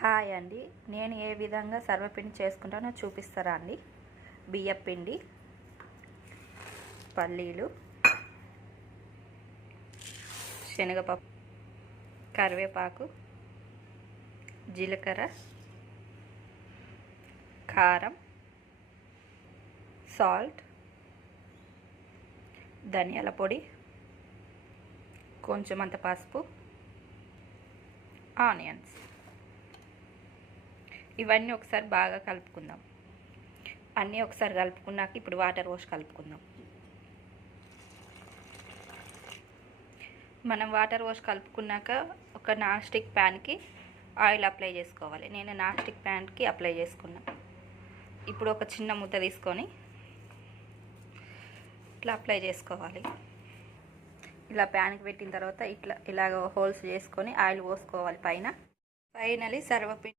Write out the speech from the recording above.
Hi అండి, నేను ఏ విధంగా సర్వపిండి చేసుకుంటానో చూపిస్తారా అండి. బియ్యపిండి, పల్లీలు, శనగపప్పు, కరివేపాకు, జీలకర్ర, కారం, సాల్ట్, ధనియాల పొడి, కొంచెం అంత పసుపు, ఆనియన్స్. ఇవన్నీ ఒకసారి బాగా కలుపుకుందాం. అన్నీ ఒకసారి కలుపుకున్నాక ఇప్పుడు వాటర్ పోసి కలుపుకుందాం. మనం వాటర్ పోసి కలుపుకున్నాక ఒక నాన్ స్టిక్ ప్యాన్కి ఆయిల్ అప్లై చేసుకోవాలి. నేను నాన్ స్టిక్ ప్యాన్కి అప్లై చేసుకున్నా. ఇప్పుడు ఒక చిన్న ముద్ద తీసుకొని ఇట్లా అప్లై చేసుకోవాలి. ఇలా ప్యాన్కి పెట్టిన తర్వాత ఇలాగ హోల్స్ చేసుకొని ఆయిల్ పోసుకోవాలి. ఫైనలీ సర్వపిండి